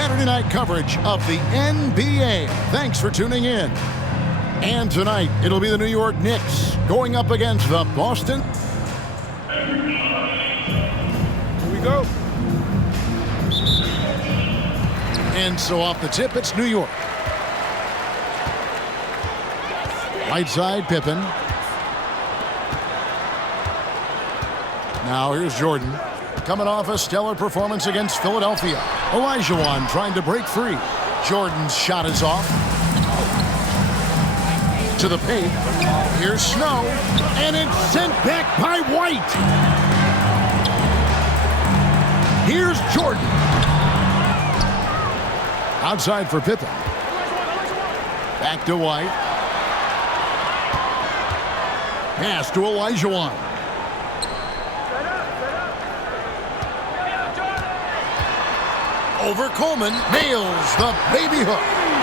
Saturday night coverage of the NBA. Thanks for tuning in. And tonight, it'll be the New York Knicks going up against the Boston. Here we go. And so off the tip, it's New York. Right side, Pippen. Now here's Jordan. Coming off a stellar performance against Philadelphia. Olajuwon trying to break free. Jordan's shot is off. To the paint. Here's Snow. And it's sent back by White. Here's Jordan. Outside for Pippen. Back to White. Pass to Olajuwon. Over Coleman. Nails the baby hook.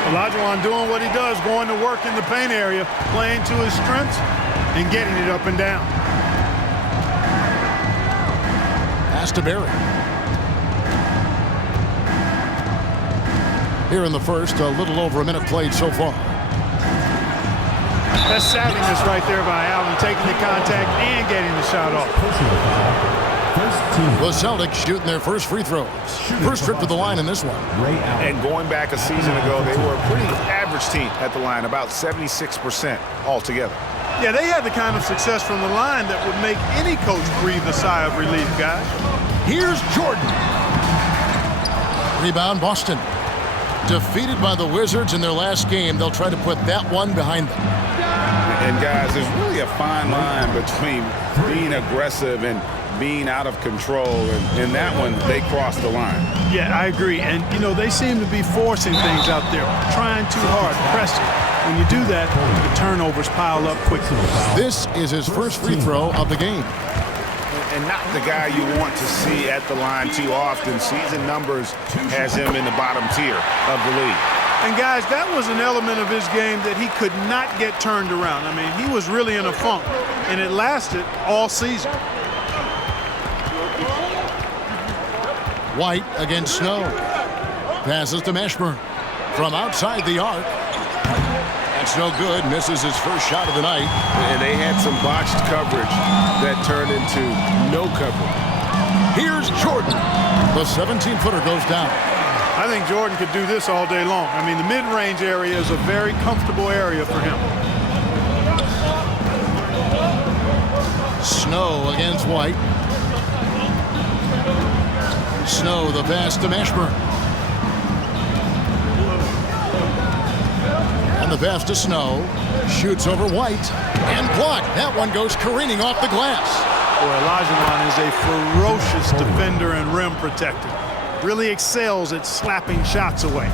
Olajuwon doing what he does, going to work in the paint area, playing to his strengths, and getting it up and down. Pass to Barry. Here in the first, a little over a minute played so far. That's savviness right there by Allen, taking the contact and getting the shot off. The Celtics shooting their first free throws. First trip to the line in this one. And going back a season ago, they were a pretty average team at the line, about 76% altogether. Yeah, they had the kind of success from the line that would make any coach breathe a sigh of relief, guys. Here's Jordan. Rebound, Boston. Defeated by the Wizards in their last game, they'll try to put that one behind them. And guys, there's really a fine line between being aggressive and being out of control, and in that one, they crossed the line. Yeah, I agree. And, you know, they seem to be forcing things out there, trying too hard, pressing. When you do that, the turnovers pile up quickly. This is his first free throw of the game. And not the guy you want to see at the line too often. Season numbers has him in the bottom tier of the league. And, guys, that was an element of his game that he could not get turned around. I mean, he was really in a funk, and it lasted all season. White against Snow. Passes to Mashburn. From outside the arc. That's no good. Misses his first shot of the night. And they had some botched coverage that turned into no coverage. Here's Jordan. The 17-footer goes down. I think Jordan could do this all day long. I mean, the mid-range area is a very comfortable area for him. Snow against White. Snow, the pass to Mashburn. And the pass to Snow. Shoots over White. And blocked. That one goes careening off the glass. Boy, Olajuwon is a ferocious defender and rim protector. Really excels at slapping shots away.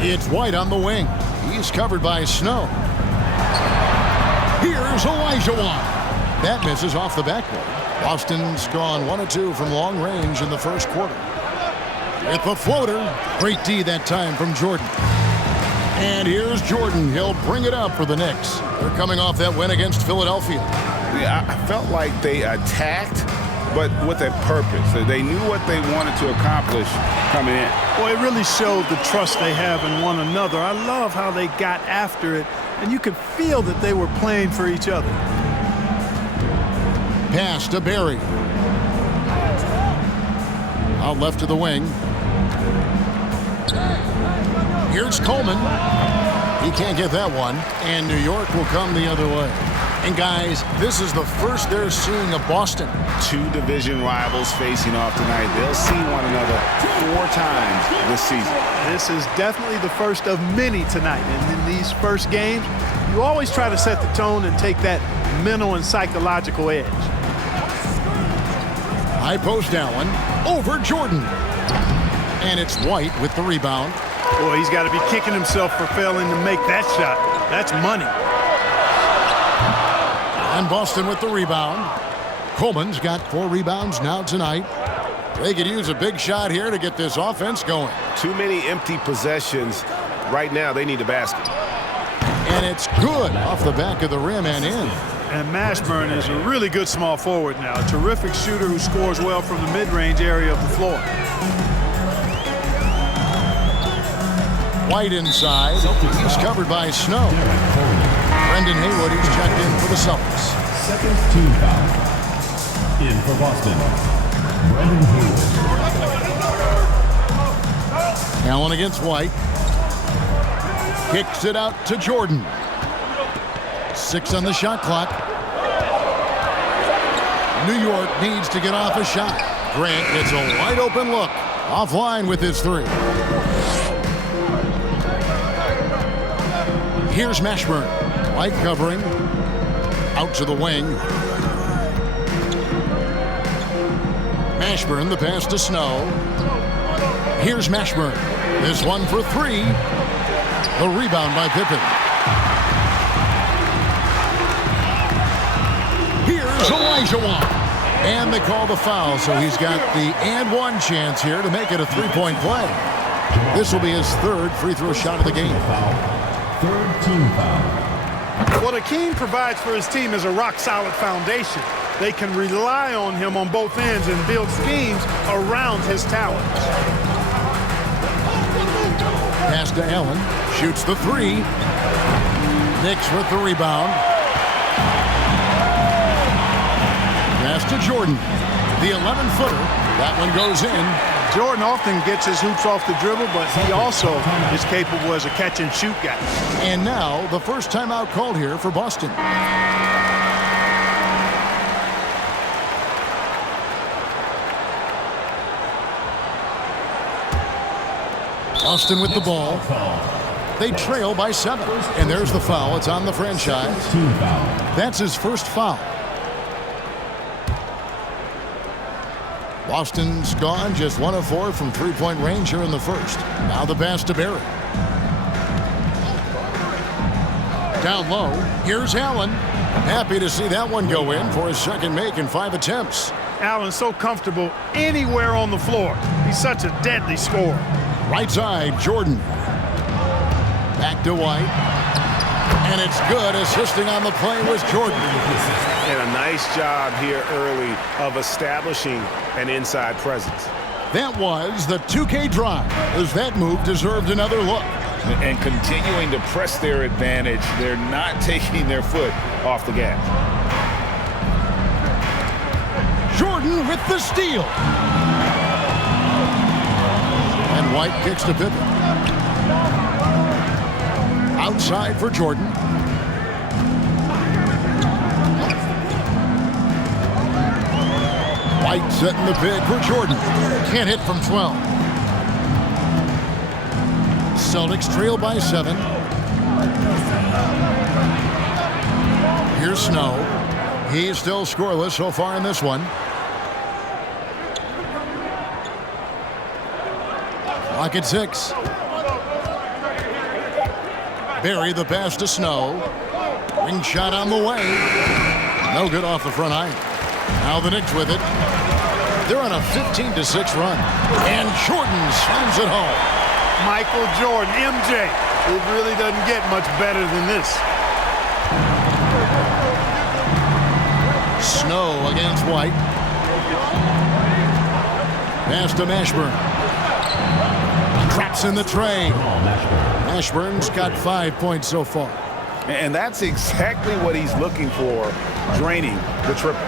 It's White on the wing. He's covered by Snow. Here's Olajuwon. That misses off the backboard. Boston's gone 1 of 2 from long range in the first quarter. With the floater. Great D that time from Jordan. And here's Jordan. He'll bring it up for the Knicks. They're coming off that win against Philadelphia. Yeah, I felt like they attacked, but with a purpose. They knew what they wanted to accomplish coming in. Boy, it really showed the trust they have in one another. I love how they got after it, and you could feel that they were playing for each other. Pass to Barry. Out left to the wing. Here's Coleman. He can't get that one, and New York will come the other way. And guys, this is the first they're seeing of Boston. 2 division rivals facing off tonight. They'll see one another 4 times this season. This is definitely the first of many tonight. And in these first games, you always try to set the tone and take that mental and psychological edge. High post Allen over Jordan. And it's White with the rebound. Boy, he's got to be kicking himself for failing to make that shot. That's money. And Boston with the rebound. Coleman's got 4 rebounds now tonight. They could use a big shot here to get this offense going. Too many empty possessions. Right now, they need a basket. And it's good off the back of the rim and in. And Mashburn is a really good small forward now. A terrific shooter who scores well from the mid-range area of the floor. White inside. He's covered by Snow. Brendan Haywood, he's checked in for the Celtics. Second team foul. In for Boston, Brendan Haywood. Allen against White. Kicks it out to Jordan. 6 on the shot clock. New York needs to get off a shot. Grant gets a wide open look. Offline with his 3. Here's Mashburn. White covering. Out to the wing. Mashburn, the pass to Snow. Here's Mashburn. This one for 3. The rebound by Pippen. Here's Olajuwon. And they call the foul, so he's got the and one chance here to make it a 3-point play. This will be his 3rd free throw shot of the game. Third team foul. What Akeem provides for his team is a rock-solid foundation. They can rely on him on both ends and build schemes around his talents. Pass to Allen. Shoots the 3. Knicks with the rebound. Pass to Jordan. The 11-footer. That one goes in. Jordan often gets his hoops off the dribble, but he also is capable as a catch-and-shoot guy. And now the first timeout called here for Boston. Boston with the ball. They trail by 7. And there's the foul. It's on the franchise. That's his first foul. Boston's gone just 1 of 4 from 3-point range here in the first. Now the pass to Barry. Down low. Here's Allen. Happy to see that one go in for his second make in 5 attempts. Allen's so comfortable anywhere on the floor. He's such a deadly scorer. Right side, Jordan. Back to White. And it's good. Assisting on the play was Jordan. And a nice job here early of establishing an inside presence. That was the 2K drive, as that move deserved another look. And continuing to press their advantage. They're not taking their foot off the gas. Jordan with the steal. And White kicks to Pippen. Outside for Jordan. White setting the pick for Jordan. Can't hit from 12. Celtics trail by 7. Here's Snow. He's still scoreless so far in this one. Clock at 6. Barry the pass to Snow. Ring shot on the way. No good off the front iron. Now the Knicks with it. They're on a 15-6 run. And Jordan slams it home. Michael Jordan, MJ. It really doesn't get much better than this. Snow against White. Pass to Mashburn. Traps in the tray. Mashburn's got 5 points so far. And that's exactly what he's looking for, draining the triple.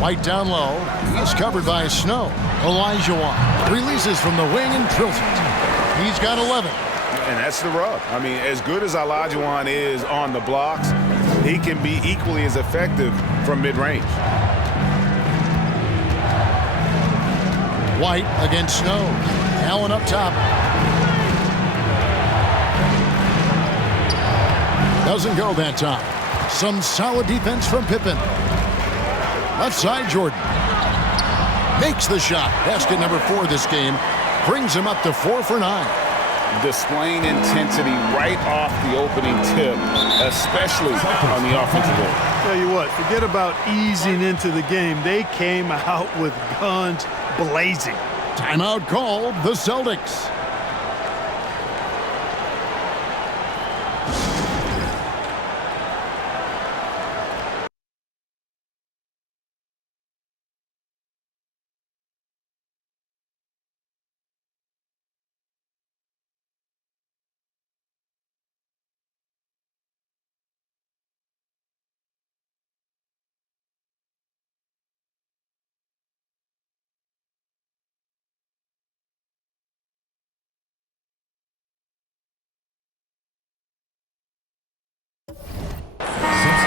White down low. He's covered by Snow. Olajuwon releases from the wing and drills it. He's got 11. And that's the rub. I mean, as good as Olajuwon is on the blocks, he can be equally as effective from mid-range. White against Snow. Allen up top. Doesn't go that time. Some solid defense from Pippen. Left side, Jordan. Makes the shot. Basket number 4 this game. Brings him up to 4 for 9. Displaying intensity right off the opening tip, especially on the offensive end. Tell you what, forget about easing into the game. They came out with guns blazing. Timeout called, the Celtics.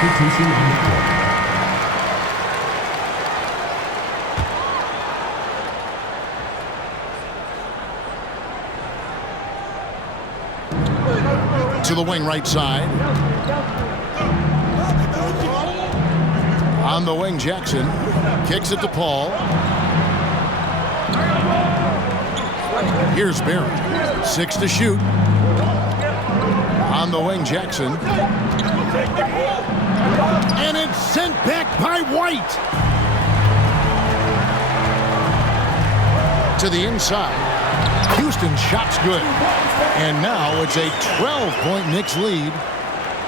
Substitution on the court. To the wing right side. On the wing, Jackson kicks it to Paul. Here's Barry. 6 to shoot. On the wing, Jackson. And it's sent back by White. To the inside. Houston's shot's good. And now it's a 12-point Knicks lead.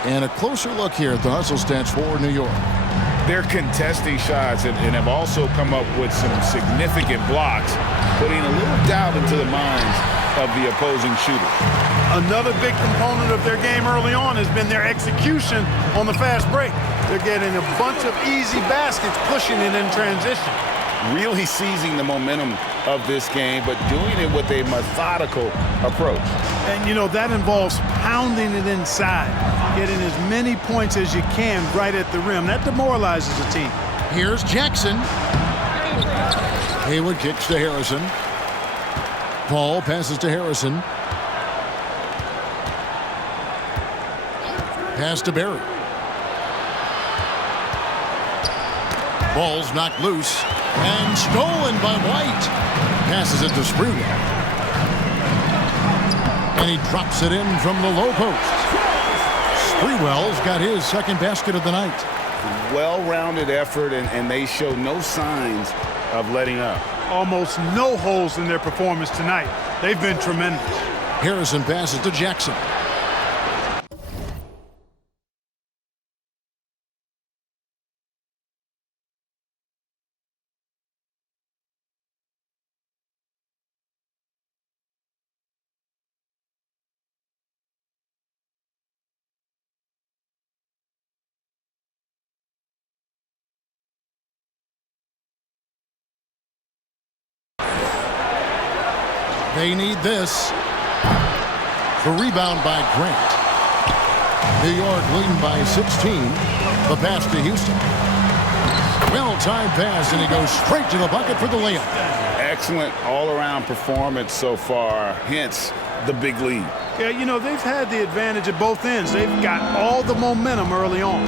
And a closer look here at the hustle stats for New York. They're contesting shots and have also come up with some significant blocks, putting a little doubt into the minds of the opposing shooters. Another big component of their game early on has been their execution on the fast break. They're getting a bunch of easy baskets, pushing it in transition. Really seizing the momentum of this game, but doing it with a methodical approach. And, you know, that involves pounding it inside, getting as many points as you can right at the rim. That demoralizes a team. Here's Jackson. Haywood kicks to Harrison. Paul passes to Harrison. Pass to Barry. Ball's knocked loose and stolen by White. Passes it to Sprewell. And he drops it in from the low post. Sprewell's got his second basket of the night. Well-rounded effort, and they show no signs of letting up. Almost no holes in their performance tonight. They've been tremendous. Harrison passes to Jackson. They need this. The rebound by Grant. New York leading by 16. The pass to Houston. Well-timed pass, and he goes straight to the bucket for the layup. Excellent all-around performance so far, hence the big lead. Yeah, you know, they've had the advantage at both ends. They've got all the momentum early on.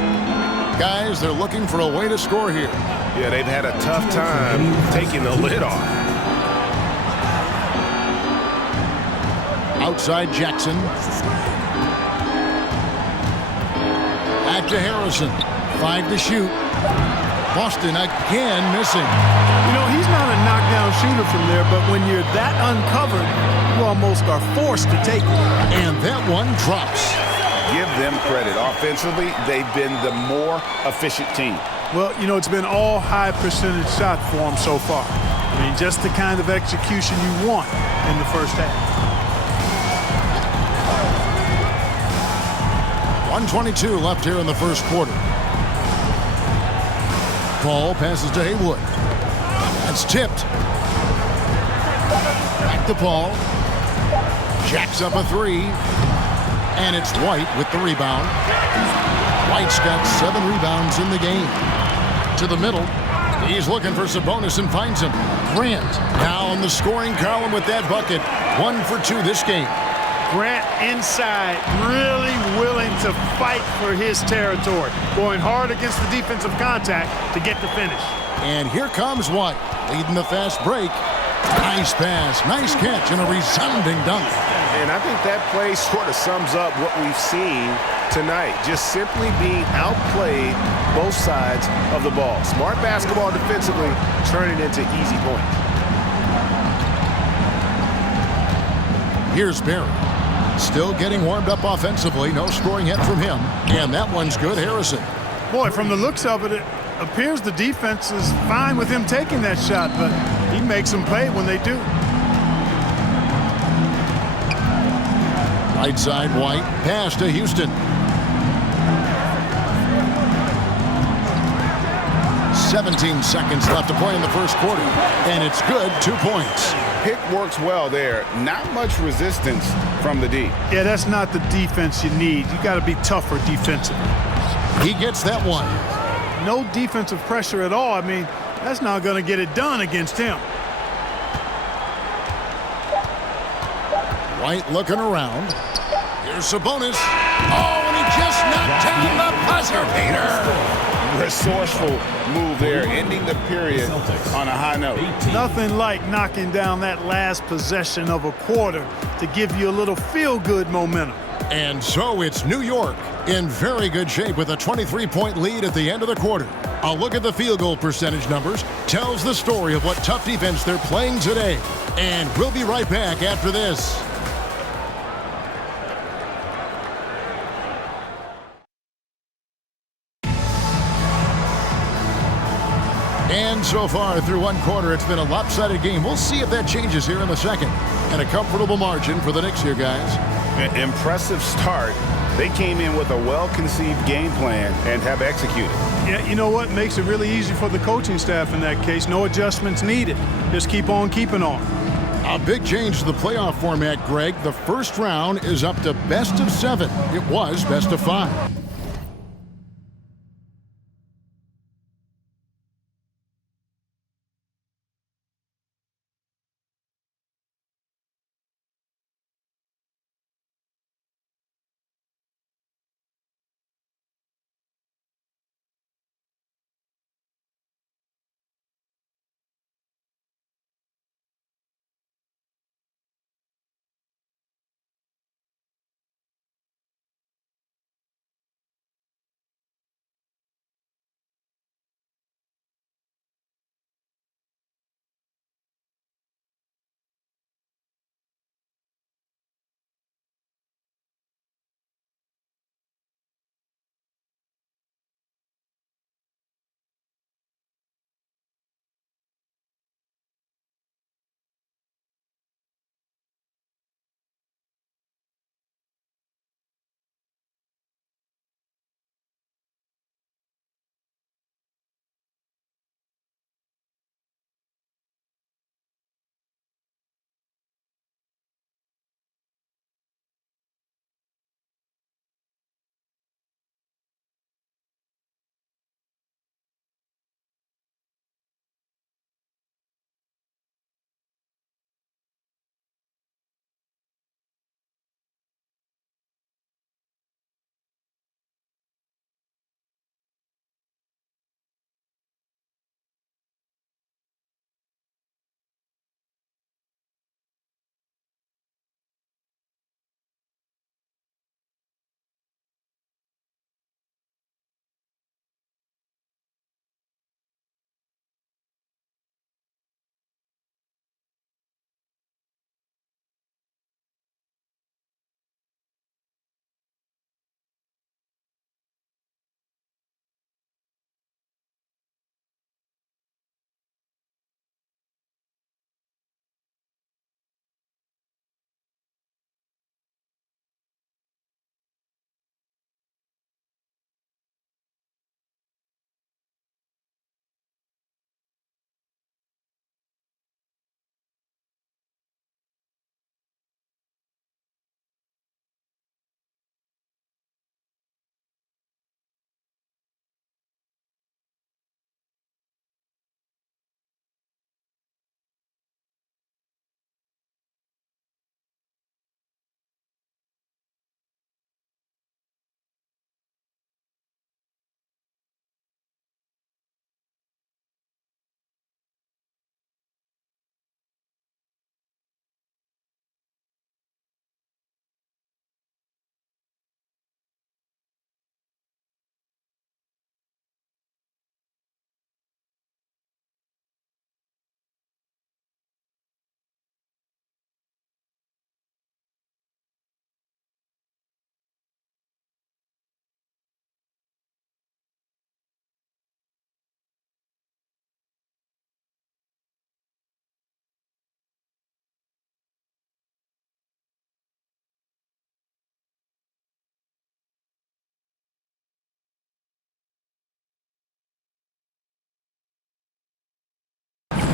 Guys, they're looking for a way to score here. Yeah, they've had a tough time taking the lid off. Outside Jackson. Back to Harrison. 5 to shoot. Boston again missing. You know, he's not a knockdown shooter from there, but when you're that uncovered, you almost are forced to take it. And that one drops. Give them credit. Offensively, they've been the more efficient team. Well, you know, it's been all high percentage shot for them so far. I mean, just the kind of execution you want in the first half. 1:22 left here in the first quarter. Paul passes to Haywood. That's tipped. Back to Paul. Jacks up a three. And it's White with the rebound. White's got 7 rebounds in the game. To the middle. He's looking for Sabonis and finds him. Grant now in the scoring column with that bucket. 1 for 2 this game. Grant inside, really willing to fight for his territory. Going hard against the defensive contact to get the finish. And here comes White, leading the fast break. Nice pass, nice catch, and a resounding dunk. And I think that play sort of sums up what we've seen tonight. Just simply being outplayed both sides of the ball. Smart basketball defensively, turning into easy points. Here's Barry. Still getting warmed up offensively. No scoring yet from him. And that one's good, Harrison. Boy, from the looks of it, it appears the defense is fine with him taking that shot, but he makes them pay when they do. Right side, White. Pass to Houston. 17 seconds left to play in the first quarter. And it's good, 2 points. Pick works well there. Not much resistance from the D. Yeah, that's not the defense you need. You got to be tougher defensively. He gets that one. No defensive pressure at all. I mean, that's not going to get it done against him. White looking around. Here's Sabonis. Oh, and he just knocked down the buzzer beater. Resourceful move there, ending the period on a high note. Nothing like knocking down that last possession of a quarter to give you a little feel-good momentum. And so it's New York in very good shape with a 23-point lead at the end of the quarter. A look at the field goal percentage numbers tells the story of what tough defense they're playing today. And we'll be right back after this. And so far through one quarter, it's been a lopsided game. We'll see if that changes here in the second. And a comfortable margin for the Knicks here, guys. An impressive start. They came in with a well-conceived game plan and have executed. Yeah, you know what? Makes it really easy for the coaching staff in that case. No adjustments needed. Just keep on keeping on. A big change to the playoff format, Greg. The first round is up to best of 7. It was best of 5.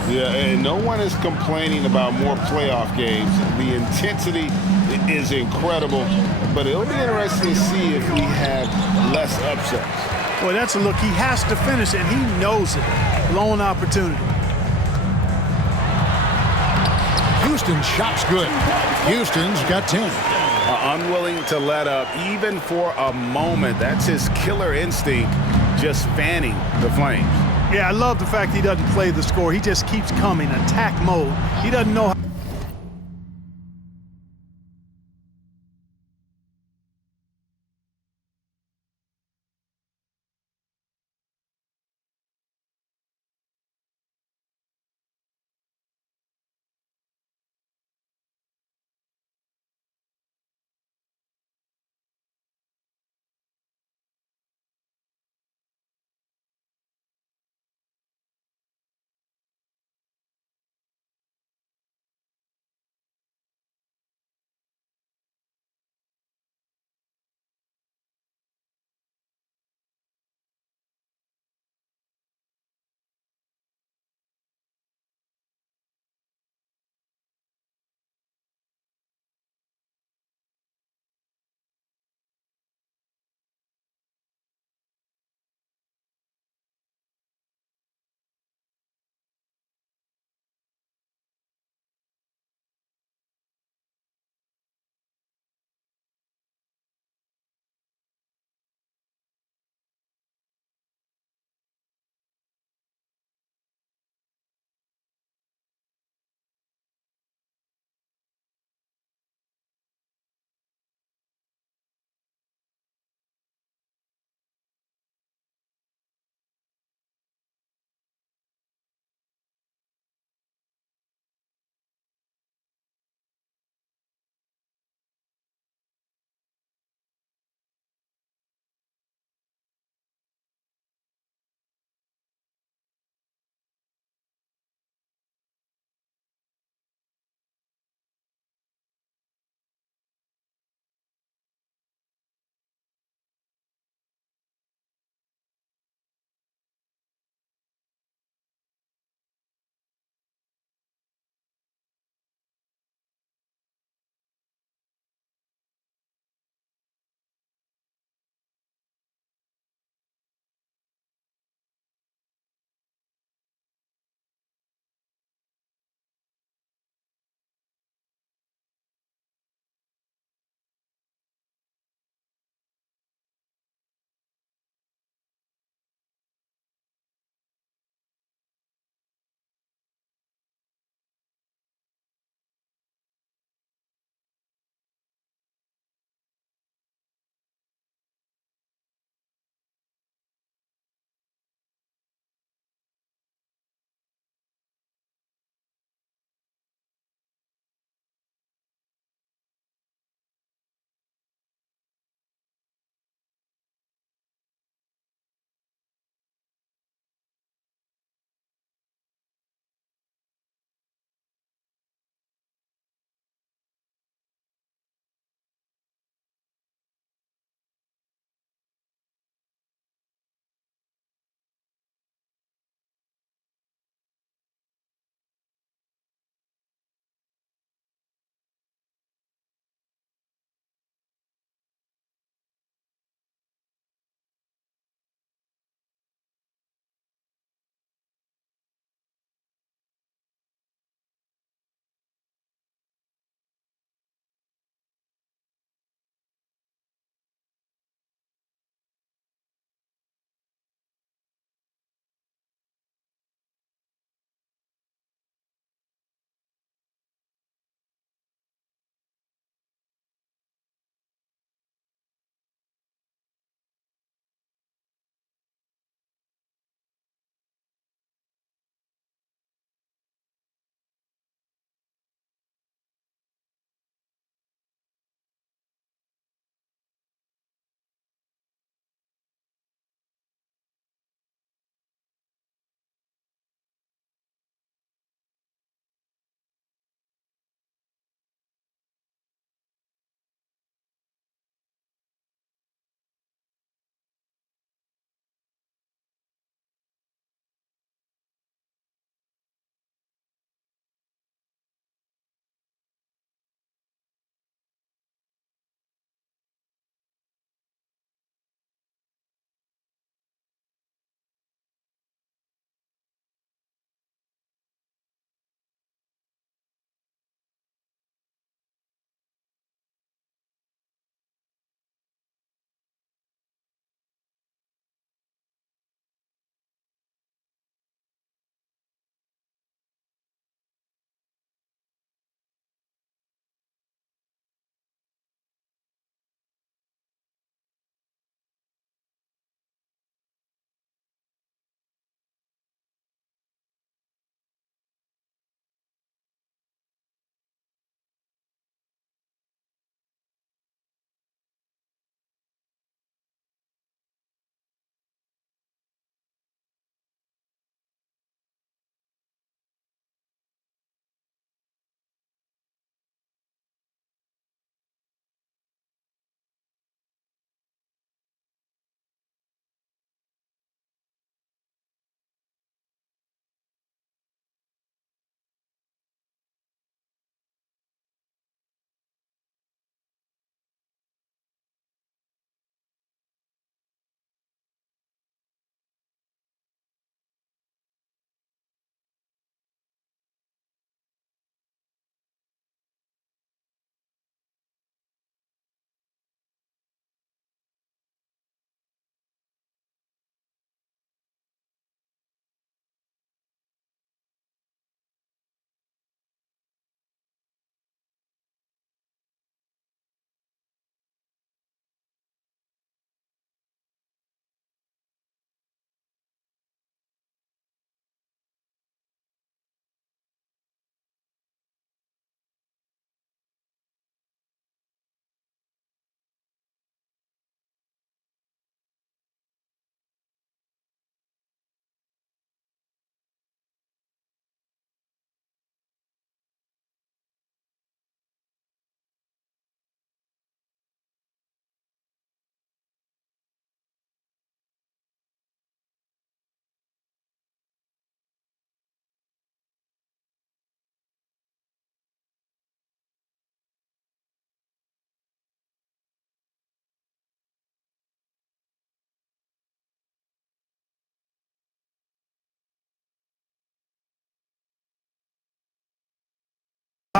Yeah, and no one is complaining about more playoff games. The intensity is incredible, but it'll be interesting to see if we have less upsets. Boy, that's a look. He has to finish, and he knows it. Lone opportunity. Houston's shot's good. Houston's got 10. Unwilling to let up even for a moment. That's his killer instinct, just fanning the flames. Yeah, I love the fact he doesn't play the score. He just keeps coming, attack mode. He doesn't know how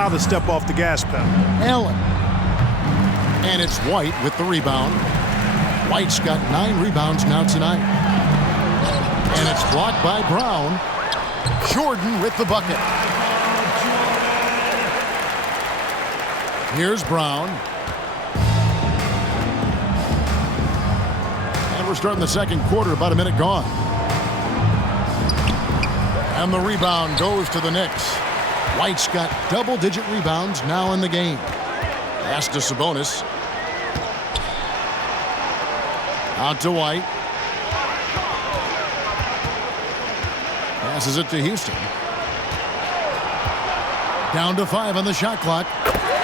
got to step off the gas pedal. Allen. And it's White with the rebound. White's got 9 rebounds now tonight. And it's blocked by Brown. Jordan with the bucket. Here's Brown. And we're starting the second quarter, about a minute gone. And the rebound goes to the Knicks. White's got double-digit rebounds now in the game. Pass to Sabonis. Out to White. Passes it to Houston. Down to 5 on the shot clock.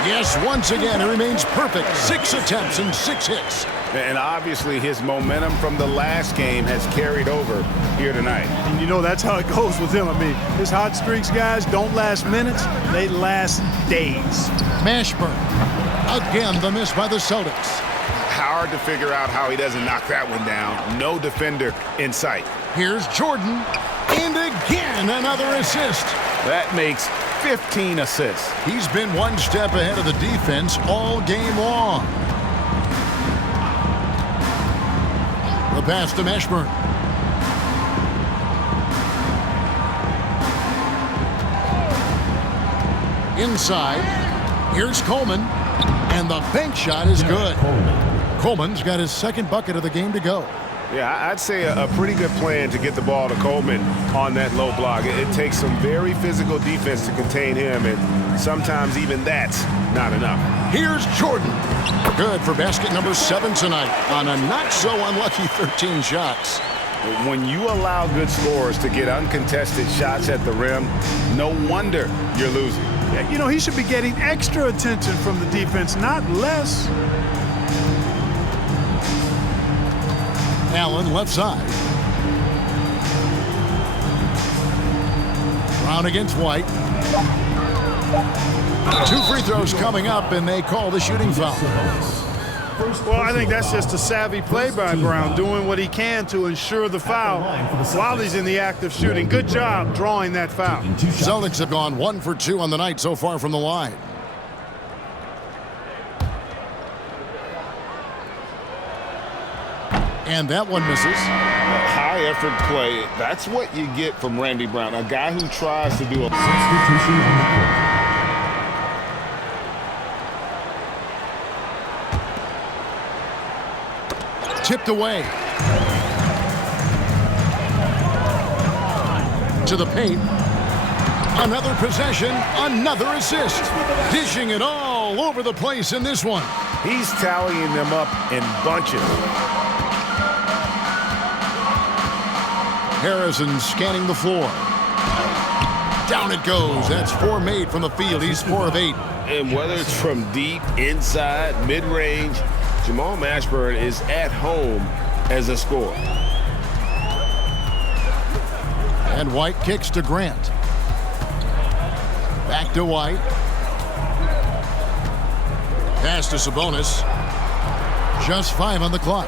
Yes, once again, it remains perfect. 6 attempts and 6 hits. And obviously his momentum from the last game has carried over here tonight. And you know that's how it goes with him. I mean, his hot streaks, guys, don't last minutes. They last days. Mashburn. Again, the miss by the Celtics. Hard to figure out how he doesn't knock that one down. No defender in sight. Here's Jordan. And again, another assist. That makes 15 assists. He's been one step ahead of the defense all game long. The pass to Mashburn. Inside. Here's Coleman. And the bank shot is good. Coleman's got his second bucket of the game to go. Yeah, I'd say a pretty good plan to get the ball to Coleman on that low block. It takes some very physical defense to contain him, and sometimes even that's not enough. Here's Jordan. Good for basket number 7 tonight on a not-so-unlucky 13 shots. When you allow good scorers to get uncontested shots at the rim, no wonder you're losing. Yeah, you know, he should be getting extra attention from the defense, not less. Allen left side. Brown against White. 2 free throws coming up, and they call the shooting foul. Well, I think that's just a savvy play by Brown, doing what he can to ensure the foul while he's in the act of shooting. Good job drawing that foul. Celtics have gone 1 for 2 on the night so far from the line. And that one misses. High effort play. That's what you get from Randy Brown, a guy who tries to do a Substitution on the court. Tipped away. To the paint. Another possession, another assist. Dishing it all over the place in this one. He's tallying them up in bunches. Harrison scanning the floor. Down it goes. That's 4 made from the field. He's 4 of 8. And whether it's from deep, inside, mid-range, Jamal Mashburn is at home as a scorer. And White kicks to Grant. Back to White. Pass to Sabonis. Just 5 on the clock.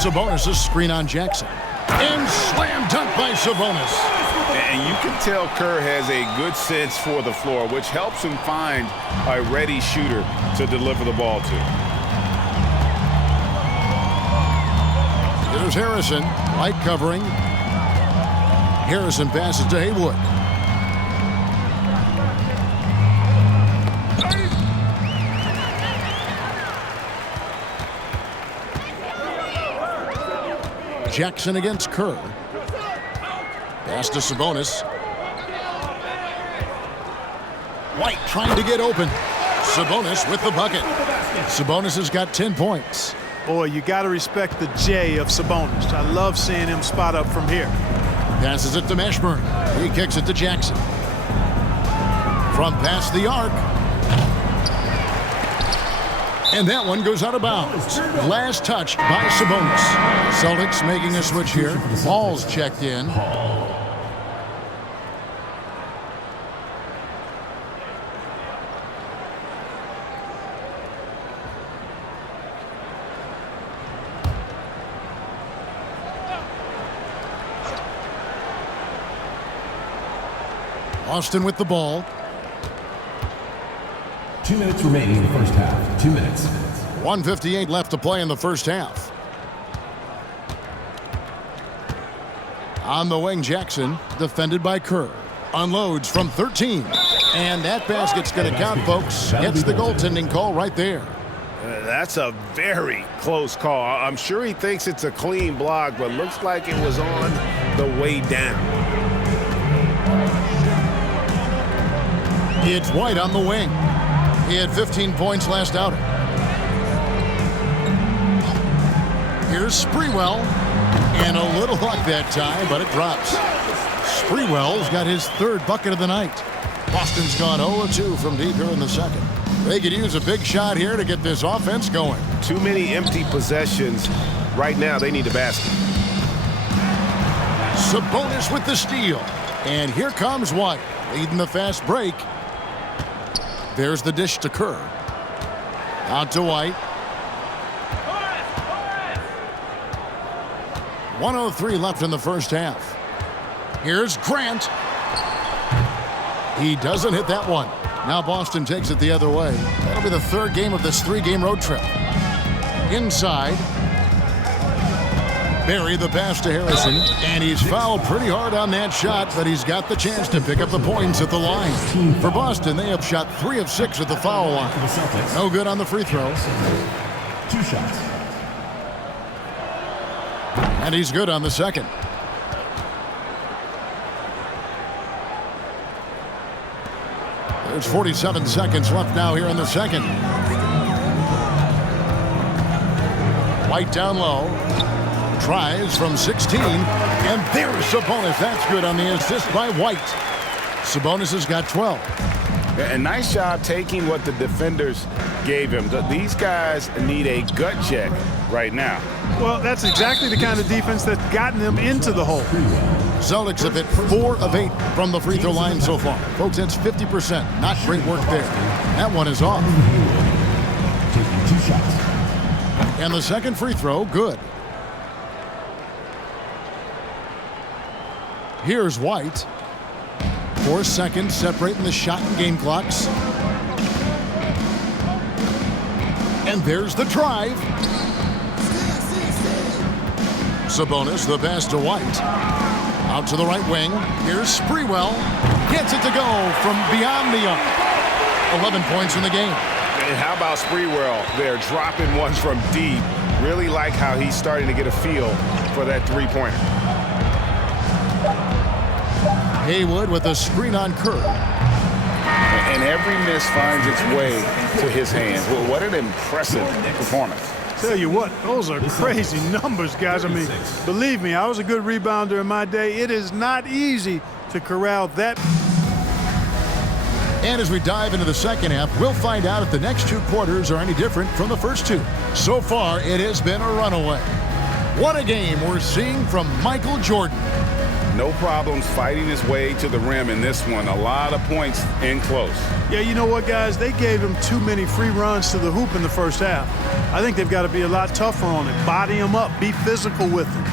Sabonis' screen on Jackson. And slam dunk by Sabonis. And you can tell Kerr has a good sense for the floor, which helps him find a ready shooter to deliver the ball to. Here's Harrison. White covering. Harrison passes to Haywood. Jackson against Kerr. Pass to Sabonis. White trying to get open. Sabonis with the bucket. Sabonis has got 10 points. Boy, you got to respect the J of Sabonis. I love seeing him spot up from here. Passes it to Mashburn. He kicks it to Jackson. From past the arc. And that one goes out of bounds. Last touch by Sabonis. Celtics making a switch here. Ball's checked in. Austin with the ball. 2 minutes remaining in the first half. 2 minutes. 1:58 left to play in the first half. On the wing, Jackson, defended by Kerr. Unloads from 13. And that basket's going to count, folks. Gets the goaltending call right there. That's a very close call. I'm sure he thinks it's a clean block, but looks like it was on the way down. It's White on the wing. He had 15 points last outing. Here's Sprewell. And a little luck that time, but it drops. Sprewell's got his third bucket of the night. Boston's gone 0-2 from deep here in the second. They could use a big shot here to get this offense going. Too many empty possessions. Right now, they need a basket. Sabonis with the steal. And here comes White, leading the fast break. There's the dish to Kerr. Out to White. 1:03 left in the first half. Here's Grant. He doesn't hit that one. Now Boston takes it the other way. That'll be the third game of this 3-game road trip. Inside. Barry the pass to Harrison. And he's fouled pretty hard on that shot, but he's got the chance to pick up the points at the line. For Boston, they have shot 3 of 6 at the foul line. No good on the free throw. 2 shots. And he's good on the second. There's 47 seconds left now here in the second. White down low. Tries from 16. And there's Sabonis. That's good on the assist by White. Sabonis has got 12. A nice job taking what the defenders gave him. These guys need a gut check right now. Well, that's exactly the kind of defense that's gotten them into the hole. Celtics have hit 4 of 8 from the free throw line so far. Folks, that's 50%. Not great work there. That one is off. Taking 2 shots. And the second free throw, good. Here's White. 4 seconds separating the shot and game clocks. And there's the drive. Sabonis, the pass to White. Out to the right wing. Here's Sprewell. Gets it to go from beyond the arc. 11 points in the game. And how about Sprewell? They're dropping ones from deep. Really like how he's starting to get a feel for that three-pointer. Haywood with a screen on Kerr. And every miss finds its way to his hands. Well, what an impressive performance. Tell you what, those are crazy numbers, guys. I mean, believe me, I was a good rebounder in my day. It is not easy to corral that. And as we dive into the second half, we'll find out if the next 2 quarters are any different from the first 2. So far, it has been a runaway. What a game we're seeing from Michael Jordan. No problems fighting his way to the rim in this one. A lot of points in close. Yeah, you know what, guys? They gave him too many free runs to the hoop in the first half. I think they've got to be a lot tougher on it. Body him up. Be physical with him.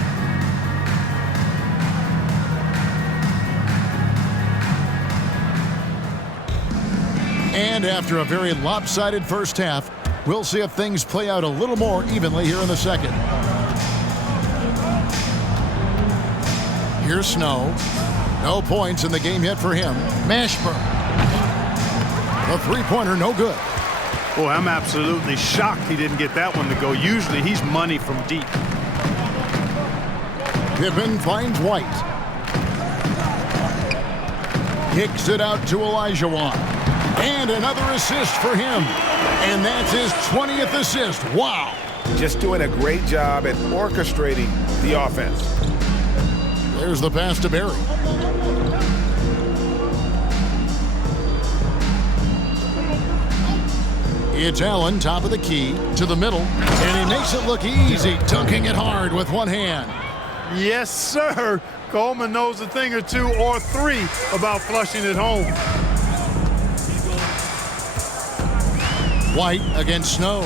And after a very lopsided first half, we'll see if things play out a little more evenly here in the second. Here's Snow. No points in the game yet for him. Mashburn. The three-pointer, no good. Boy, I'm absolutely shocked he didn't get that one to go. Usually he's money from deep. Pippen finds White. Kicks it out to Olajuwon. And another assist for him. And that's his 20th assist. Wow. Just doing a great job at orchestrating the offense. There's the pass to Barry. It's Allen, top of the key, to the middle. And he makes it look easy, dunking it hard with one hand. Yes, sir. Coleman knows a thing or 2 or 3 about flushing it home. White against Snow.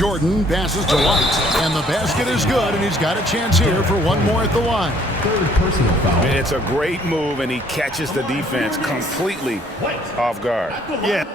Jordan passes to White, and the basket is good, and he's got a chance here for one more at the line. Third personal foul. It's a great move, and he catches the defense completely off guard. Yeah.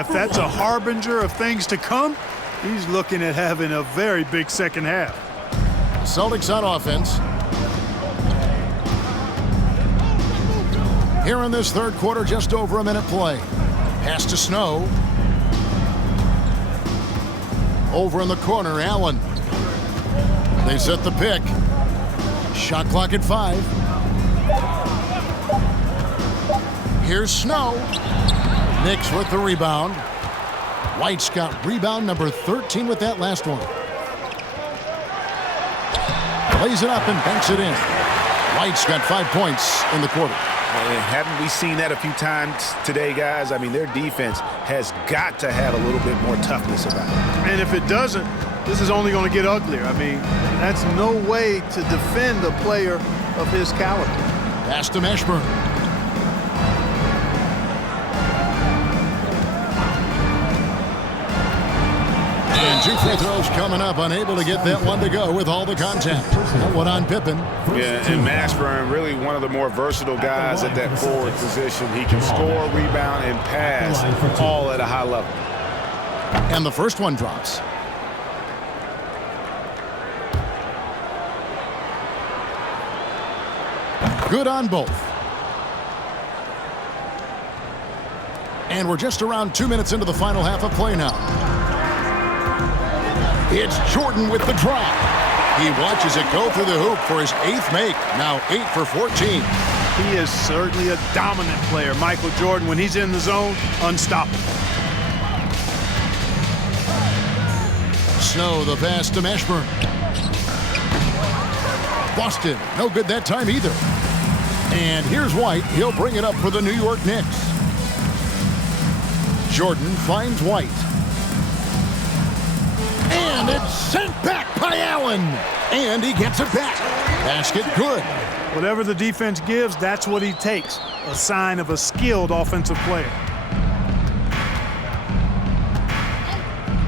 If that's a harbinger of things to come, he's looking at having a very big second half. Celtics on offense. Here in this third quarter, just over a minute play. Pass to Snow. Over in the corner, Allen. They set the pick. Shot clock at 5. Here's Snow. Knicks with the rebound. White's got rebound number 13 with that last one. Lays it up and banks it in. White's got 5 points in the quarter. And haven't we seen that a few times today, guys? I mean, their defense has got to have a little bit more toughness about it. And if it doesn't, this is only going to get uglier. I mean, that's no way to defend a player of his caliber. Pass to Mashburn. And 2 free throws coming up, unable to get that one to go with all the contact. That one on Pippen. Yeah, and Mashburn, really one of the more versatile guys at that forward position. He can score, rebound, and pass all at a high level. And the first one drops. Good on both. And we're just around 2 minutes into the final half of play now. It's Jordan with the drop. He watches it go through the hoop for his 8th make. Now 8 for 14. He is certainly a dominant player. Michael Jordan, when he's in the zone, unstoppable. Snow, the pass to Mashburn. Boston, no good that time either. And here's White. He'll bring it up for the New York Knicks. Jordan finds White. And it's sent back by Allen. And he gets it back. Basket good. Whatever the defense gives, that's what he takes. A sign of a skilled offensive player.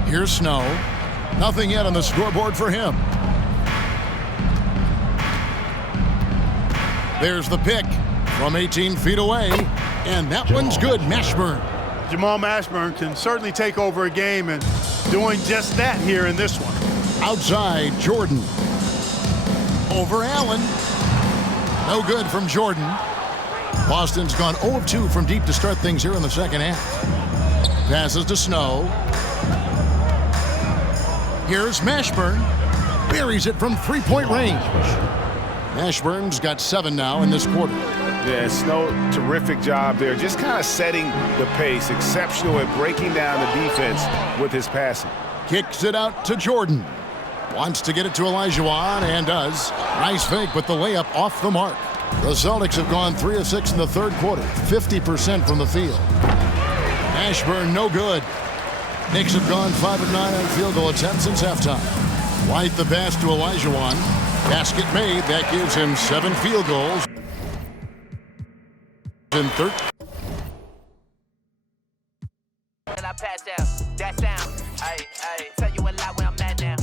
Here's Snow. Nothing yet on the scoreboard for him. There's the pick from 18 feet away. And that one's good. Mashburn. Jamal Mashburn can certainly take over a game, and doing just that here in this one. Outside, Jordan. Over Allen. No good from Jordan. Boston's gone 0 of 2 from deep to start things here in the second half. Passes to Snow. Here's Mashburn. Buries it from 3-point range. Mashburn's got 7 now in this quarter. Yeah, Snow, terrific job there. Just kind of setting the pace. Exceptional at breaking down the defense with his passing. Kicks it out to Jordan. Wants to get it to Olajuwon and does. Nice fake, but the layup off the mark. The Celtics have gone 3 of 6 in the third quarter. 50% from the field. Mashburn, no good. Knicks have gone 5 of 9 on field goal attempts since halftime. White the pass to Olajuwon. Basket made. That gives him 7 field goals. In 13. And I pass out. That sound. I tell you a lot where I'm at now.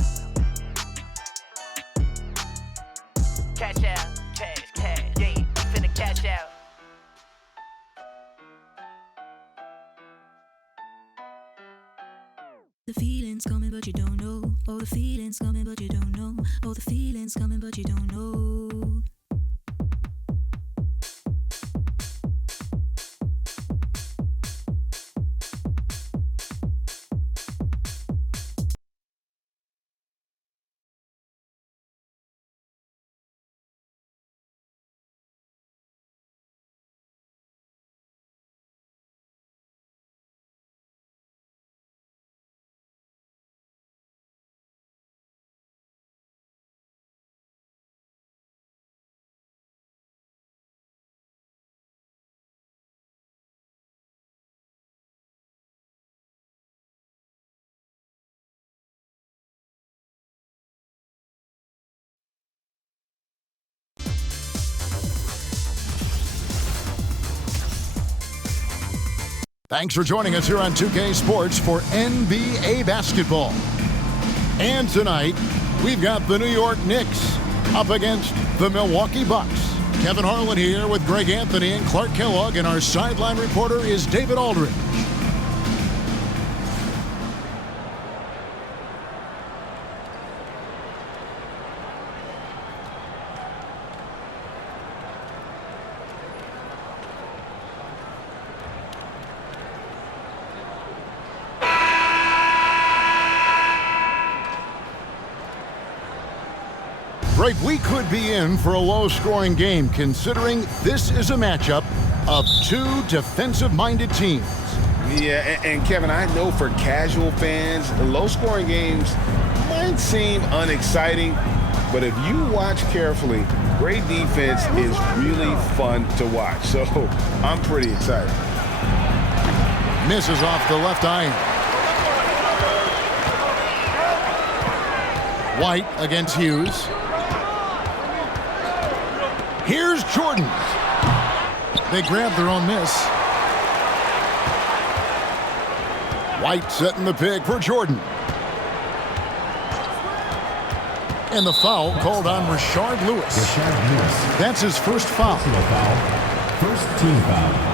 Cash out. Cash. Yeah, finna cash out. The feeling's coming, but you don't know. Oh, the feeling's coming, but you don't know. Oh, the feeling's coming, but you don't know. Thanks for joining us here on 2K Sports for NBA basketball. And tonight, we've got the New York Knicks up against the Milwaukee Bucks. Kevin Harlan here with Greg Anthony and Clark Kellogg, and our sideline reporter is David Aldridge. right, we could be in for a low-scoring game considering this is a matchup of two defensive-minded teams. Yeah, and Kevin, I know for casual fans, the low-scoring games might seem unexciting, but if you watch carefully, great defense is really fun to watch. So I'm pretty excited. Misses off the left iron. White against Hughes. Here's Jordan. They grab their own miss. White setting the pick for Jordan. And the foul called on Rashard Lewis. That's his first foul. First team foul.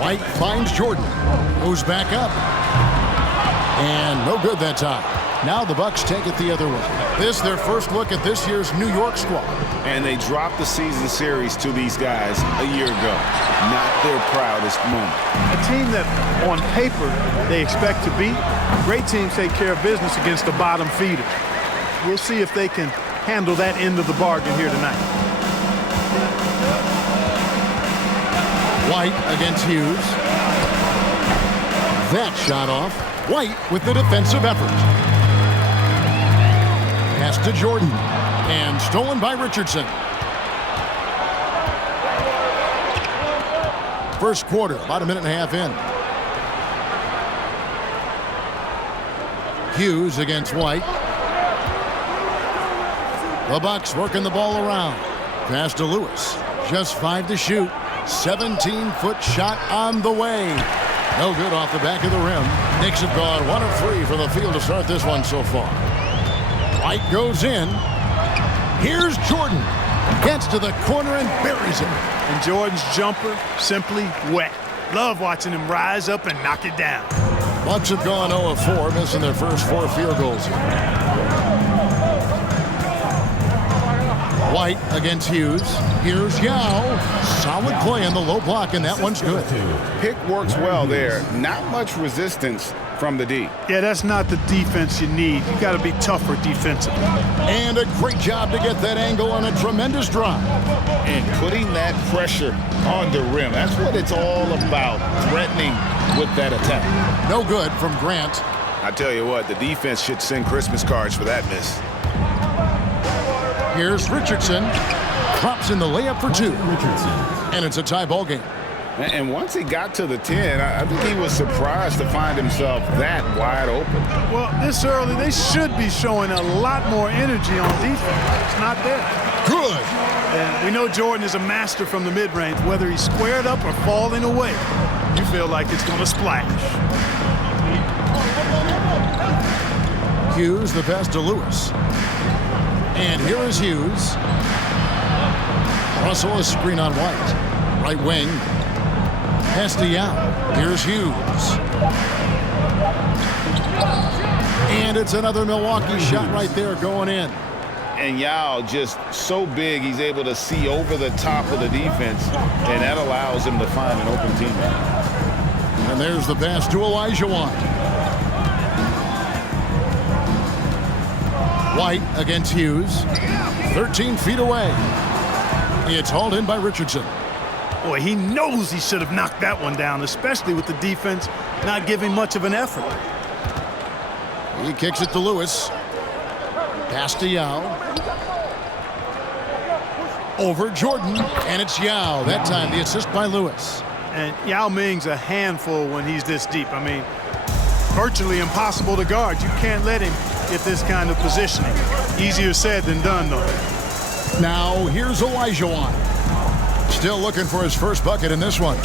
White finds Jordan. Goes back up. And no good that time. Now the Bucks take it the other way. This their first look at this year's New York squad. And they dropped the season series to these guys a year ago. Not their proudest moment. A team that, on paper, they expect to beat. Great teams take care of business against the bottom feeder. We'll see if they can handle that end of the bargain here tonight. White against Hughes. That shot off. White with the defensive effort. Pass to Jordan. And stolen by Richardson. First quarter, about a minute and a half in. Hughes against White. The Bucks working the ball around. Pass to Lewis. Just 5 to shoot. 17-foot shot on the way. No good off the back of the rim. Knicks have gone 1 of 3 from the field to start this one so far. White goes in. Here's Jordan. Gets to the corner and buries it. And Jordan's jumper, simply wet. Love watching him rise up and knock it down. Bucks have gone 0 of 4, missing their first 4 field goals here. White against Hughes. Here's Yao. Solid play on the low block, and that one's good. Pick works well there. Not much resistance from the D. Yeah, that's not the defense you need. You got to be tougher defensively. And a great job to get that angle on a tremendous drive. And putting that pressure on the rim. That's what it's all about, threatening with that attack. No good from Grant. I tell you what, the defense should send Christmas cards for that miss. Here's Richardson. Drops in the layup for 2. And it's a tie ball game. And once he got to the 10, I think he was surprised to find himself that wide open. Well, this early, they should be showing a lot more energy on defense. It's not there. Good. And we know Jordan is a master from the mid-range. Whether he's squared up or falling away, you feel like it's going to splash. Hughes, the pass to Lewis. And here is Hughes. Russell, a screen on White. Right wing. Pass to Yao. Here's Hughes. And it's another Milwaukee shot right there going in. And Yao just so big, he's able to see over the top of the defense, and that allows him to find an open teammate. And there's the pass to Olajuwon. White against Hughes. 13 feet away. It's hauled in by Richardson. Boy, he knows he should have knocked that one down, especially with the defense not giving much of an effort. He kicks it to Lewis. Pass to Yao. Over Jordan, and it's Yao. That time the assist by Lewis. And Yao Ming's a handful when he's this deep. I mean, virtually impossible to guard. You can't let him get this kind of positioning. Easier said than done, though. Now, here's Olajuwon. Still looking for his first bucket in this one.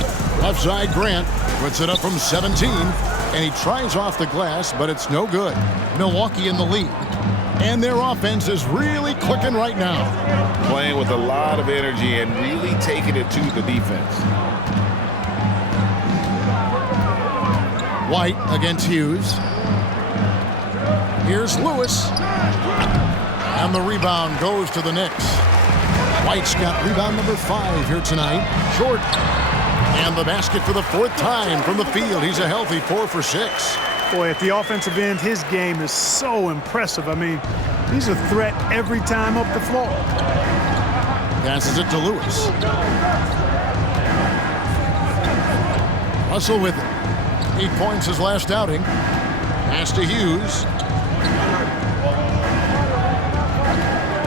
Left side, Grant puts it up from 17, and he tries off the glass, but it's no good. Milwaukee in the lead. And their offense is really clicking right now. Playing with a lot of energy and really taking it to the defense. White against Hughes. Here's Lewis. And the rebound goes to the Knicks. White's got rebound number 5 here tonight. Short. And the basket for the 4th time from the field. He's a healthy 4 for 6. Boy, at the offensive end, his game is so impressive. I mean, he's a threat every time up the floor. Passes it to Lewis. Russell with it. 8 points his last outing. Pass to Hughes.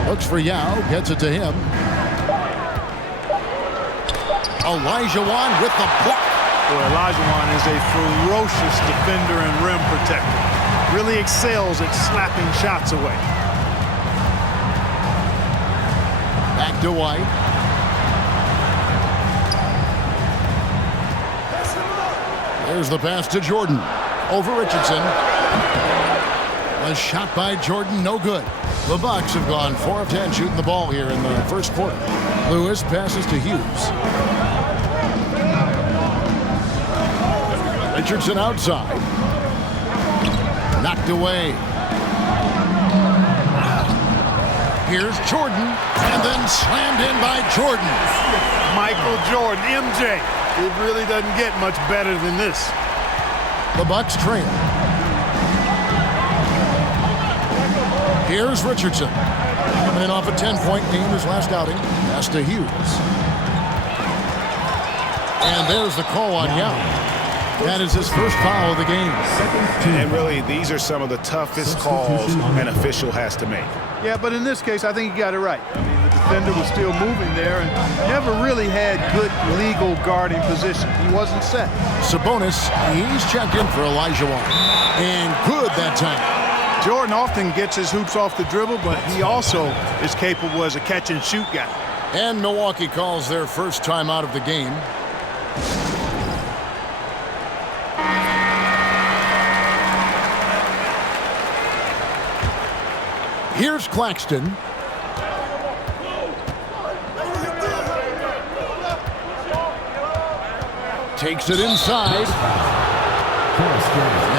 Looks for Yao. Gets it to him. Olajuwon with the block. Boy, Olajuwon is a ferocious defender and rim protector. Really excels at slapping shots away. Back to White. There's the pass to Jordan. Over Richardson. A shot by Jordan, no good. The Bucks have gone 4 of 10 shooting the ball here in the first quarter. Lewis passes to Hughes. Richardson outside. Knocked away. Here's Jordan, and then slammed in by Jordan. Michael Jordan, MJ. It really doesn't get much better than this. The Bucks trail. Here's Richardson. Coming in off a 10-point game his last outing. Pass to Hughes. And there's the call on Yao. That is his first foul of the game. And really, these are some of the toughest calls an official has to make. Yeah, but in this case, I think he got it right. I mean, the defender was still moving there and never really had good legal guarding position. He wasn't set. Sabonis, he's checked in for Olajuwon. And good that time. Jordan often gets his hoops off the dribble, but he also is capable as a catch-and-shoot guy. And Milwaukee calls their first time out of the game. Here's Claxton. Takes it inside.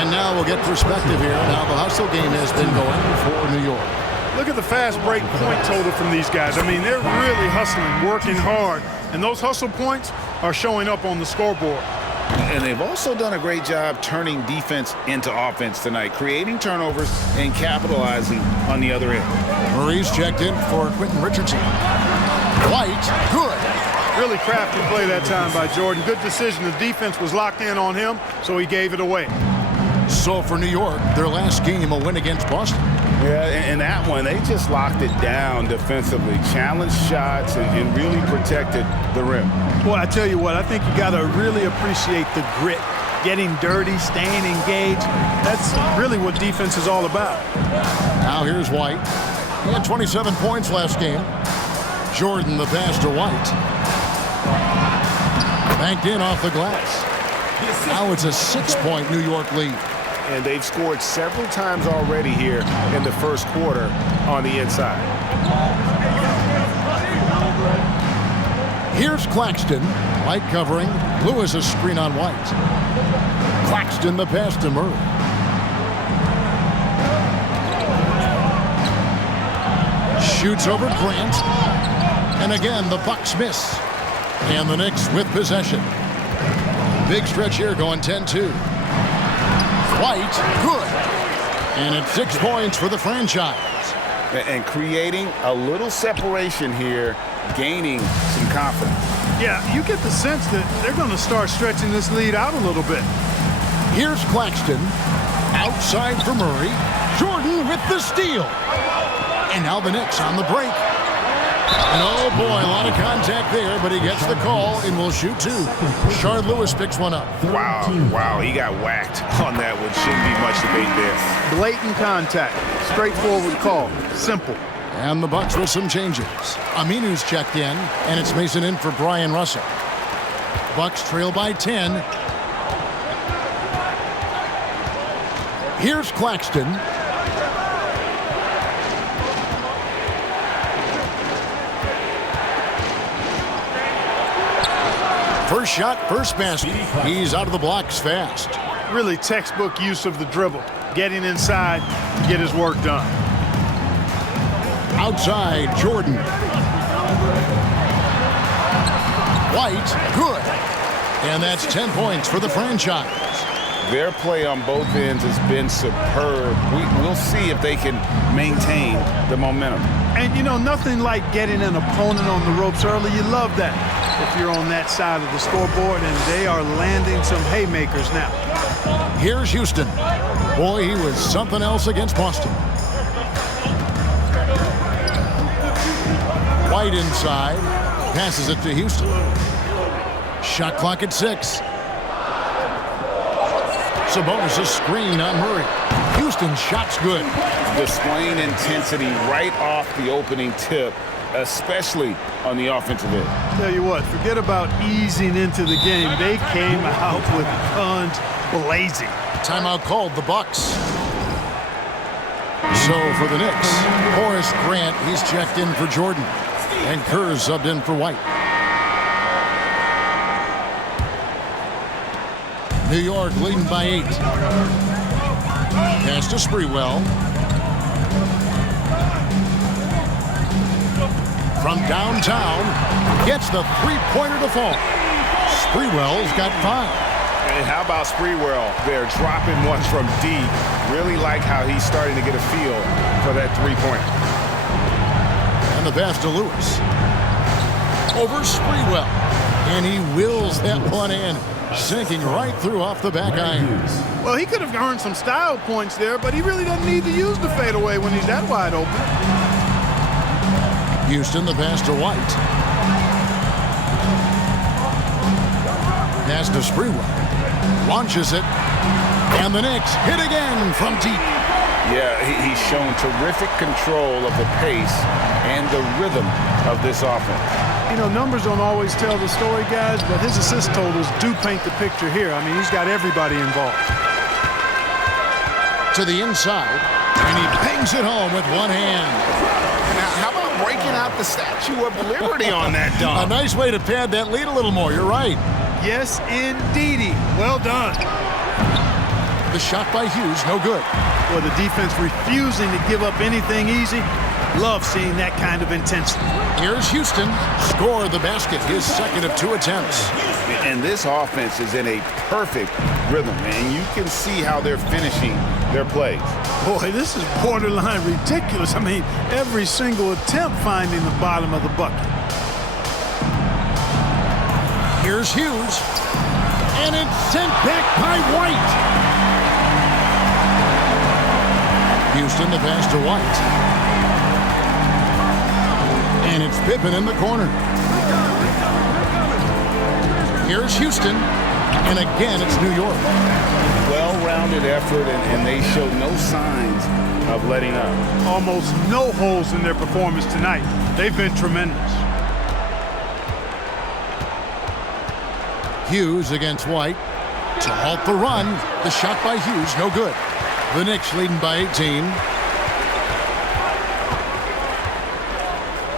And now we'll get perspective here. Now the hustle game has been going for New York. Look at the fast break point total from these guys. I mean, they're really hustling, working hard. And those hustle points are showing up on the scoreboard. And they've also done a great job turning defense into offense tonight, creating turnovers and capitalizing on the other end. Murray's checked in for Quentin Richardson. White, good. Really crafty play that time by Jordan. Good decision. The defense was locked in on him, so he gave it away. So for New York, their last game, a win against Boston. Yeah, and that one, they just locked it down defensively, challenged shots, and really protected the rim. Boy, I tell you what, I think you got to really appreciate the grit, getting dirty, staying engaged. That's really what defense is all about. Now here's White. He had 27 points last game. Jordan the pass to White. Banked in off the glass. Now it's a 6-point New York lead. And they've scored several times already here in the first quarter on the inside. Here's Claxton. White covering. Lewis a screen on White. Claxton the pass to Murray. Shoots over Grant. And again, the Bucks miss. And the Knicks with possession. Big stretch here going 10-2. White, good. And it's 6 points for the franchise. And creating a little separation here, gaining some confidence. Yeah, you get the sense that they're going to start stretching this lead out a little bit. Here's Claxton. Outside for Murray. Jordan with the steal. And now the Knicks on the break. And oh boy, a lot of contact there, but he gets the call and will shoot 2. Shard Lewis picks one up. Wow, he got whacked on that one. Shouldn't be much debate there. Blatant contact, straightforward call, simple. And the Bucks with some changes. Aminu's checked in, and it's Mason in for Brian Russell. Bucks trail by 10. Here's Claxton. First shot, first basket. He's out of the blocks fast. Really textbook use of the dribble. Getting inside to get his work done. Outside, Jordan. White, good. And that's 10 points for the franchise. Their play on both ends has been superb. We'll see if they can maintain the momentum. And, you know, nothing like getting an opponent on the ropes early. You love that if you're on that side of the scoreboard, and they are landing some haymakers now. Here's Houston. Boy, he was something else against Boston. White inside. Passes it to Houston. Shot clock at 6. Sabonis' screen on Murray. Houston shot's good. Displaying intensity right off the opening tip, especially on the offensive end. Tell you what, forget about easing into the game. They came out with guns blazing. Timeout called, the Bucks. So for the Knicks, Horace Grant, he's checked in for Jordan. And Kerr subbed in for White. New York leading by 8. Pass to Sprewell. From downtown, gets the three-pointer to fall. Sprewell's got 5. And how about Sprewell there, dropping one from deep. Really like how he's starting to get a feel for that three-pointer. And the pass to Lewis. Over Sprewell. And he wills that one in, sinking right through off the back iron. Well, he could have earned some style points there, but he really doesn't need to use the fadeaway when he's that wide open. Houston, the pass to White. Pass to Sprewell. Launches it. And the Knicks hit again from deep. Yeah, he's shown terrific control of the pace and the rhythm of this offense. You know, numbers don't always tell the story, guys, but his assist totals do paint the picture here. I mean, he's got everybody involved. To the inside, and he pings it home with one hand. Now, how about breaking out the Statue of Liberty on that dunk? A nice way to pad that lead a little more. You're right. Yes, indeedy. Well done. The shot by Hughes, no good. Well, the defense refusing to give up anything easy. Love seeing that kind of intensity. Here's Houston. Score the basket, his second of 2 attempts. And this offense is in a perfect rhythm, and you can see how they're finishing their plays. Boy, this is borderline ridiculous. I mean, every single attempt finding the bottom of the bucket. Here's Hughes. And it's sent back by White. Houston, the pass to White. And it's Pippen in the corner. Here's Houston. And again, it's New York. Well-rounded effort, and they show no signs of letting up. Almost no holes in their performance tonight. They've been tremendous. Hughes against White. To halt the run. The shot by Hughes, no good. The Knicks leading by 18.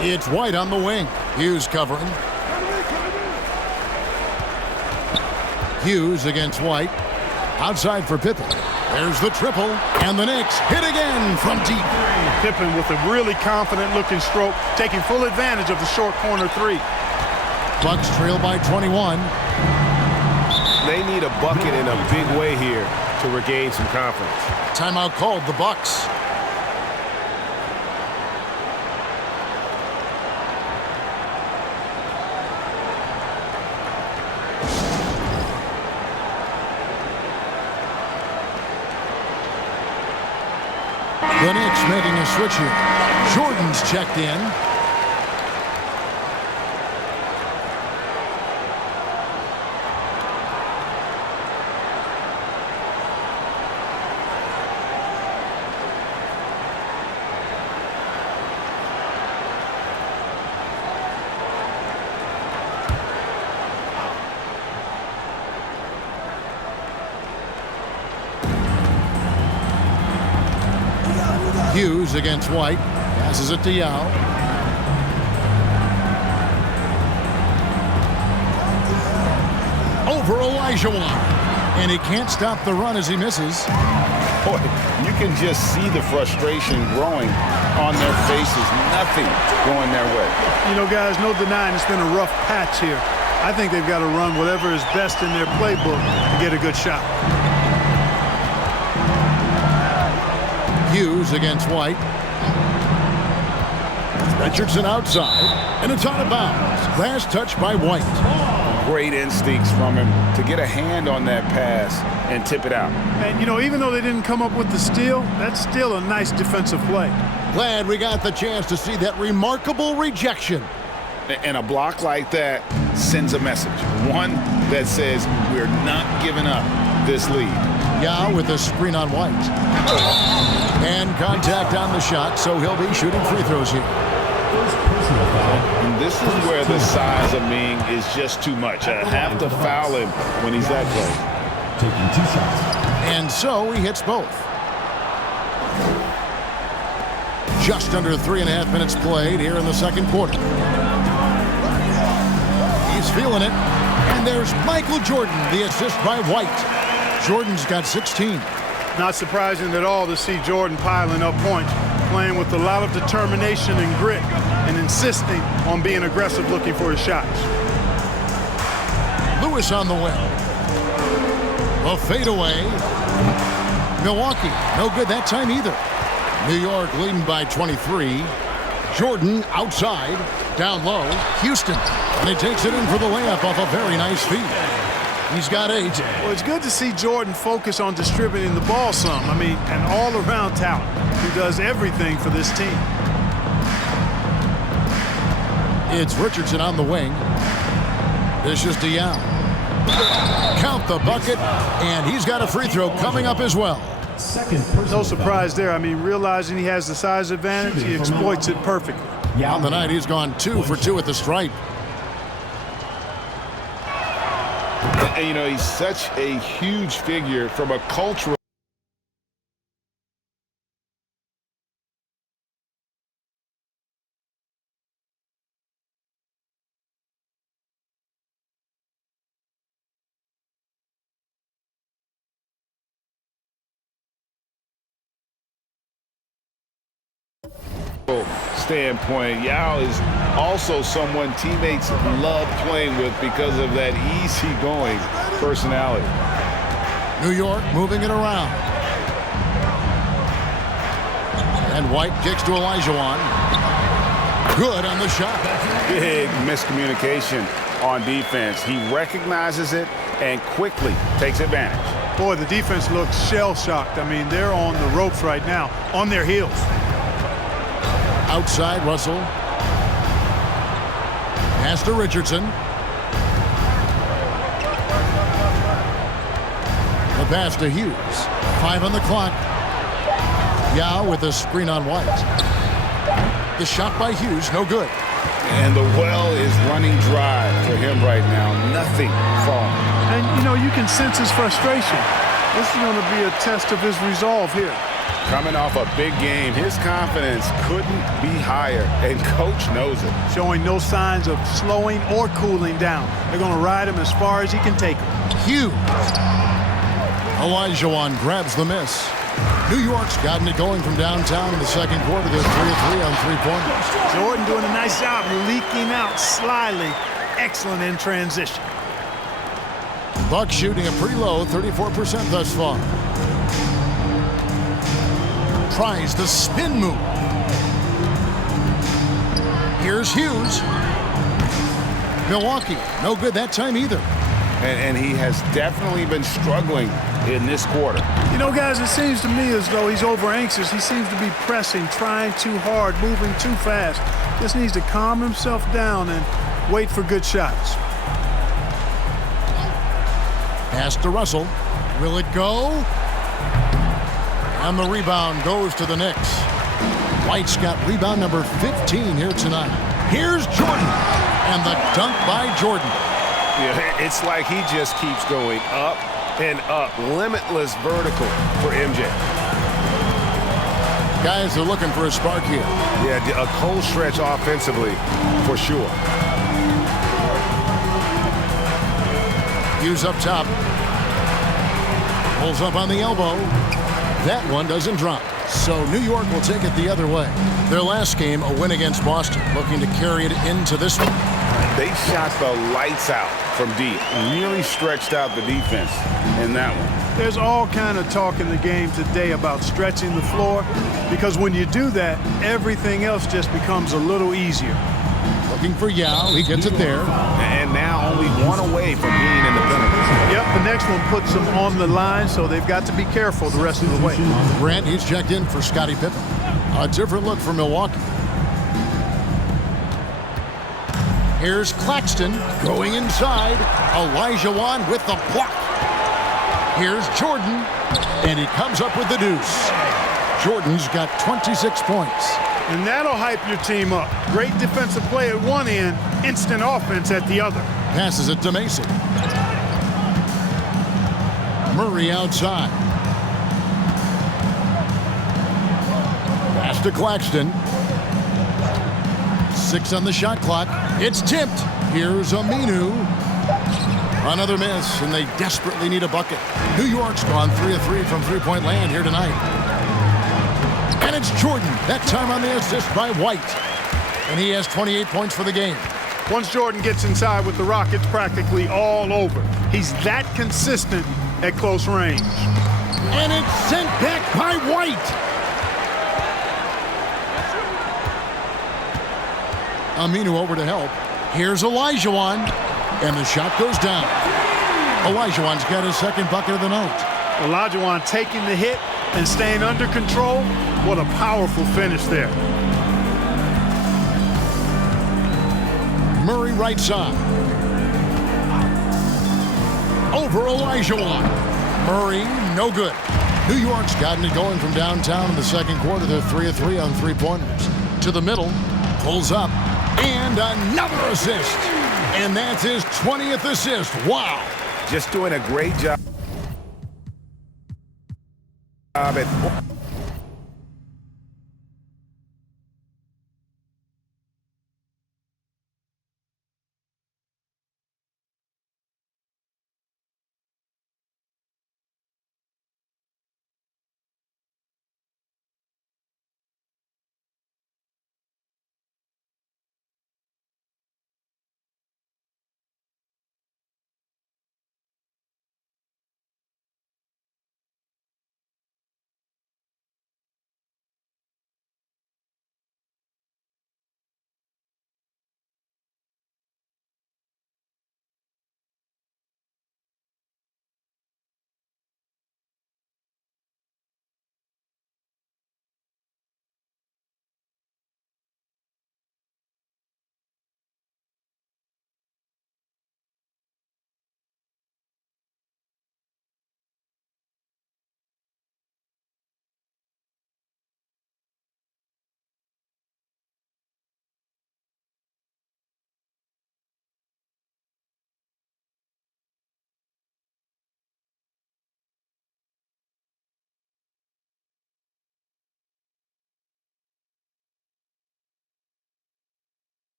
It's White on the wing. Hughes covering. Hughes against White. Outside for Pippen. There's the triple. And the Knicks hit again from deep. Pippen with a really confident-looking stroke, taking full advantage of the short corner three. Bucks trail by 21. They need a bucket in a big way here to regain some confidence. Timeout called, the Bucks. The Knicks making a switch here. Jordan's checked in. Hughes against White. Passes it to Yao. Over Olajuwon. And he can't stop the run as he misses. Boy, you can just see the frustration growing on their faces. Nothing going their way. You know, guys, no denying it's been a rough patch here. I think they've got to run whatever is best in their playbook to get a good shot. Hughes against White. Richardson outside, and it's out of bounds. Last touch by White. Great instincts from him to get a hand on that pass and tip it out. And, you know, even though they didn't come up with the steal, that's still a nice defensive play. Glad we got the chance to see that remarkable rejection. And a block like that sends a message. One that says we're not giving up this lead. Yao with a screen on White. And contact on the shot, so he'll be shooting free throws here. And this is where the size of Ming is just too much. I have to foul him when he's that close. Taking 2 shots. And so he hits both. Just under 3.5 minutes played here in the second quarter. He's feeling it. And there's Michael Jordan, the assist by White. Jordan's got 16. Not surprising at all to see Jordan piling up points, playing with a lot of determination and grit, and insisting on being aggressive looking for his shots. Lewis on the wing. A fadeaway. Milwaukee, no good that time either. New York leading by 23. Jordan outside, down low. Houston, and he takes it in for the layup off a very nice feed. He's got 8. Well, it's good to see Jordan focus on distributing the ball some. I mean, an all-around talent who does everything for this team. It's Richardson on the wing. This is Dion. Count the bucket, and he's got a free throw coming up as well. No surprise there. I mean, realizing he has the size advantage, he exploits it perfectly. On the night, he's gone 2 for 2 at the stripe. And, you know, he's such a huge figure from a cultural. Standpoint, Yao is also someone teammates love playing with because of that easygoing personality. New York moving it around. And White kicks to Olajuwon. Good on the shot. Big miscommunication on defense. He recognizes it and quickly takes advantage. Boy, the defense looks shell-shocked. I mean, they're on the ropes right now, on their heels. Outside, Russell. Pass to Richardson. The pass to Hughes. 5 on the clock. Yao with a screen on White. The shot by Hughes, no good. And the well is running dry for him right now. Nothing falling. And, you know, you can sense his frustration. This is going to be a test of his resolve here. Coming off a big game, his confidence couldn't be higher, and coach knows it. Showing no signs of slowing or cooling down. They're going to ride him as far as he can take him. Hughes. Olajuwon grabs the miss. New York's gotten it going from downtown in the second quarter. They're 3-3 on three-pointers. Jordan doing a nice job leaking out slyly. Excellent in transition. Bucks shooting a pretty low 34% thus far. Tries the spin move. Here's Hughes. Milwaukee, no good that time either. And he has definitely been struggling in this quarter. You know, guys, it seems to me as though he's over anxious. He seems to be pressing, trying too hard, moving too fast. Just needs to calm himself down and wait for good shots. Pass to Russell. Will it go? And the rebound goes to the Knicks. White's got rebound number 15 here tonight. Here's Jordan. And the dunk by Jordan. Yeah, it's like he just keeps going up and up. Limitless vertical for MJ. Guys are looking for a spark here. Yeah, a cold stretch offensively for sure. Hughes up top. Pulls up on the elbow. That one doesn't drop. So New York will take it the other way. Their last game, a win against Boston, looking to carry it into this one. They shot the lights out from deep. Really stretched out the defense in that one. There's all kind of talk in the game today about stretching the floor, because when you do that, everything else just becomes a little easier. Looking for Yao. He gets it there. And now only one away from being in the penalty. Yep, the next one puts them on the line, so they've got to be careful the rest of the way. Grant, he's checked in for Scottie Pippen. A different look for Milwaukee. Here's Claxton going inside. Olajuwon with the block. Here's Jordan, and he comes up with the deuce. Jordan's got 26 points. And that'll hype your team up. Great defensive play at one end, instant offense at the other. Passes it to Mason. Murray outside. Pass to Claxton. 6 on the shot clock. It's tipped. Here's Aminu. Another miss, and they desperately need a bucket. New York's gone 3 of 3 from three-point land here tonight. And it's Jordan, that time on the assist by White. And he has 28 points for the game. Once Jordan gets inside with the rock, it's practically all over. He's that consistent at close range. And it's sent back by White. Aminu over to help. Here's Olajuwon. And the shot goes down. Olajuwon's got his second bucket of the night. Olajuwon taking the hit and staying under control. What a powerful finish there. Murray right side. Over Olajuwon. Murray, no good. New York's gotten it going from downtown in the second quarter. They're 3 of 3 on three-pointers. To the middle, pulls up, and another assist. And that's his 20th assist. Wow. Just doing a great job at